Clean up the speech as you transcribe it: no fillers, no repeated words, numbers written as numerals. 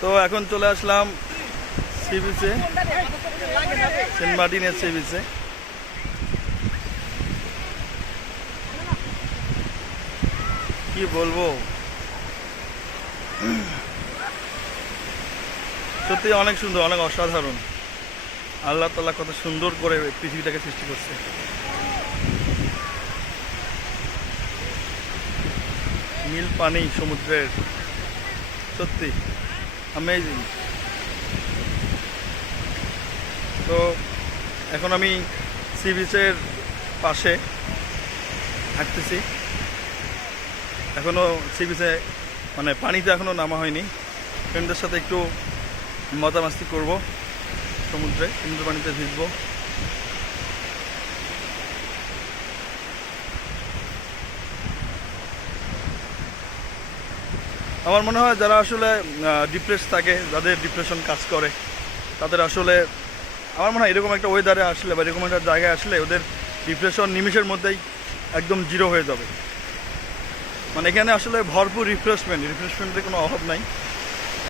তো এখন চলে আসলাম সি বিচে, সেন্ট মার্টিনের সি বিচে। কি বলবো, সত্যি অনেক সুন্দর, অনেক অসাধারণ। আল্লাহ তাআলা কত সুন্দর করে পৃথিবীটাকে সৃষ্টি করছে। নীল পানি সমুদ্রের, সত্যি অ্যামেজিং। তো এখন আমি সি বিচের পাশে হাঁটতেছি। এখনও সি বিচে মানে পানিতে এখনও নামা হয়নি। ফ্রেন্ডদের সাথে একটু মজা মাস্তি করবো, সমুদ্র পানিতে ভিজবো। আমার মনে হয় যারা আসলে ডিপ্রেস থাকে, যাদের ডিপ্রেশন কাজ করে, তাদের আসলে আমার মনে হয় এরকম একটা ওয়েদারে আসলে বা এরকম একটা জায়গায় আসলে ওদের ডিপ্রেশন নিমিষের মধ্যেই একদম জিরো হয়ে যাবে। মানে এখানে আসলে ভরপুর রিফ্রেশমেন্টের কোনো অভাব নাই।